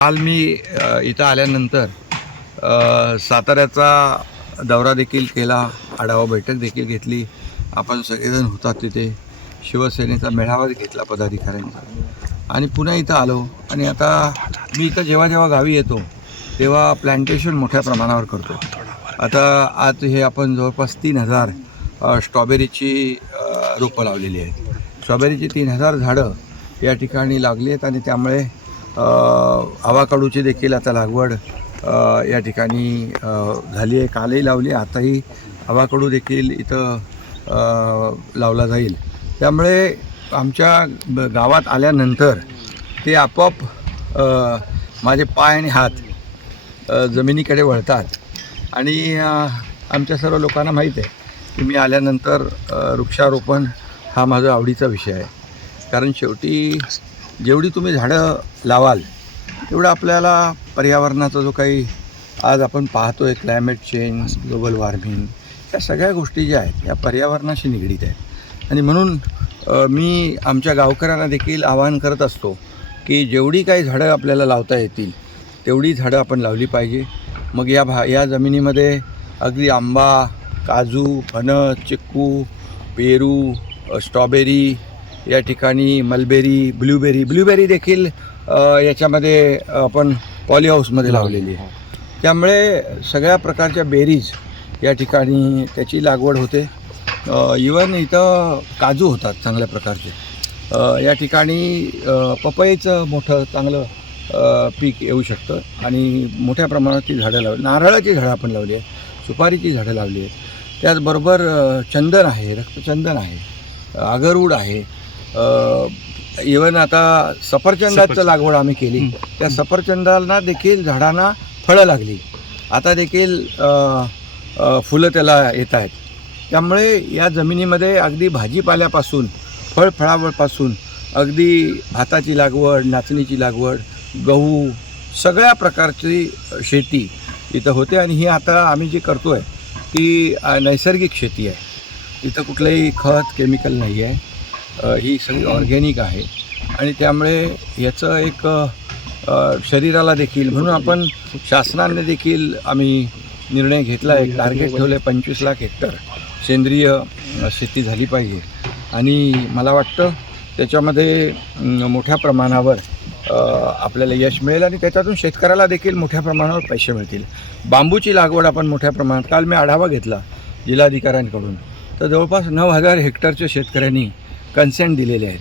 काल मी इथं आल्यानंतर साताऱ्याचा दौरा देखील केला आढावा बैठक देखील घेतली. आपण सगळेजण होतात तिथे. शिवसेनेचा मेळावा घेतला पदाधिकाऱ्यांचा. आणि पुन्हा इथं आलो. आणि आता मी इथं जेव्हा जेव्हा गावी येतो तेव्हा प्लांटेशन मोठ्या प्रमाणावर करतो. आता आज हे आपण जवळपास तीन हजार स्ट्रॉबेरीची रोपं लावलेली आहेत. स्ट्रॉबेरीची तीन हजार झाडं या ठिकाणी लागली आहेत आणि त्यामुळे आवाकाडूची देखील आता लागवड या ठिकाणी झाली आहे. कालही लावली आताही आवाकडू देखील इथं लावला जाईल. त्यामुळे आमच्या गावात आल्यानंतर ते आपोआप माझे पाय आणि हात जमिनीकडे वळतात. आणि आमच्या सर्व लोकांना माहीत आहे की मी आल्यानंतर वृक्षारोपण हा माझा आवडीचा विषय आहे. कारण शेवटी जेवढी तुम्ही झाडं लावाल तेवढं आपल्याला पर्यावरणाचा जो काही आज आपण पाहतो आहे क्लायमेट चेंज ग्लोबल वॉर्मिंग या सगळ्या गोष्टी ज्या आहेत या पर्यावरणाशी निगडीत आहेत. आणि म्हणून मी आमच्या गावकऱ्यांना देखील आवाहन करत असतो की जेवढी काही झाडं आपल्याला लावता येतील तेवढी झाडं आपण लावली पाहिजे. मग या भा या जमिनीमध्ये अगदी आंबा काजू फणस चिक्कू पेरू स्ट्रॉबेरी या ठिकाणी मलबेरी ब्लूबेरी ब्लूबेरी देखील याच्यामध्ये आपण पॉलीहाऊसमध्ये लावलेली आहे. त्यामुळे सगळ्या प्रकारच्या बेरीज या ठिकाणी त्याची लागवड होते. इवन इथं काजू होतात चांगल्या प्रकारचे. या ठिकाणी पपईचं मोठं चांगलं पीक येऊ शकतं आणि मोठ्या प्रमाणात ती झाडं लावली. नारळाची झाडं आपण लावली आहेत सुपारीची झाडं लावली आहेत. त्याचबरोबर चंदन आहे रक्तचंदन आहे. आगरवूड आहे. इवन आता सफरचंदाचं लागवड आम्ही केली. त्या सफरचंदाला देखील झाडांना फळं लागली. आता देखील फुलं त्याला येत आहेत. त्यामुळे या जमिनीमध्ये अगदी भाजीपाल्यापासून फळफळावळपासून अगदी भाताची लागवड नाचणीची लागवड गहू सगळ्या प्रकारची शेती इथं होते. आणि ही आता आम्ही जी करतो आहे ती नैसर्गिक शेती आहे. इथं कुठलंही खत केमिकल नाही आहे ही सगळी ऑर्गॅनिक आहे. आणि त्यामुळे याचं एक शरीराला देखील म्हणून आपण शासनाने देखील आम्ही निर्णय घेतला आहे. टार्गेट ठेवलं आहे पंचवीस लाख हेक्टर. सेंद्रिय शेती झाली पाहिजे. आणि मला वाटतं त्याच्यामध्ये मोठ्या प्रमाणावर आपल्याला यश मिळेल आणि त्याच्यातून शेतकऱ्याला देखील मोठ्या प्रमाणावर पैसे मिळतील. बांबूची लागवड आपण मोठ्या प्रमाणात काल मी आढावा घेतला जिल्हाधिकाऱ्यांकडून. तर जवळपास नऊ हजार हेक्टरच्या शेतकऱ्यांनी कन्सेंट दिलेले आहेत.